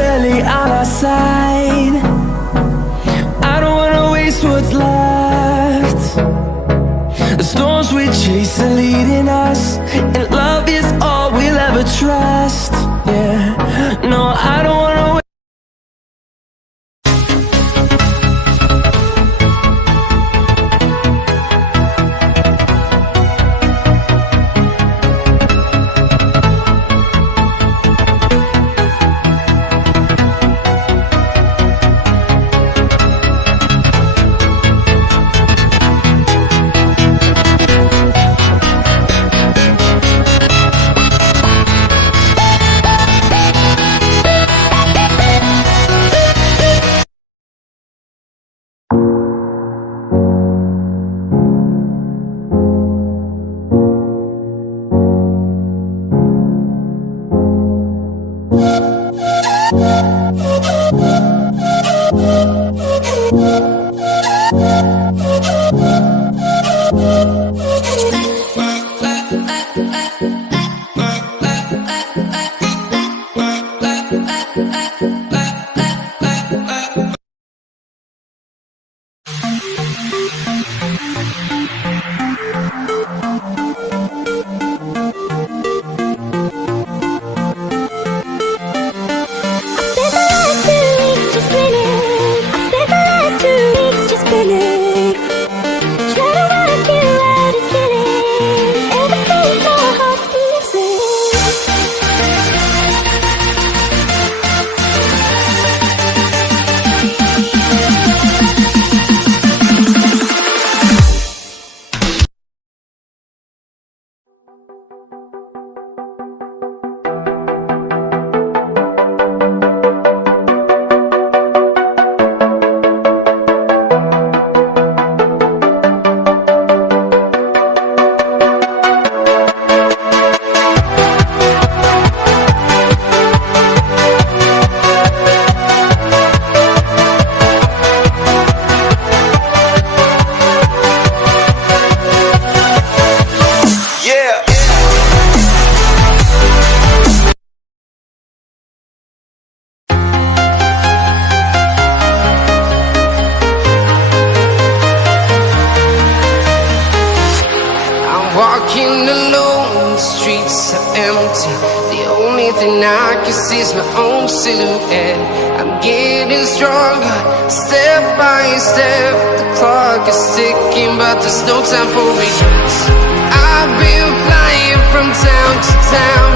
barely on our side. I don't wanna waste what's left. The storms we chase are leading us, and love is all we'll ever trust. Yeah, no, I don't wanna walking alone, the streets are empty. The only thing I can see is my own silhouette. I'm getting stronger, step by step. The clock is ticking, but there's no time for regrets. I've been flying from town to town,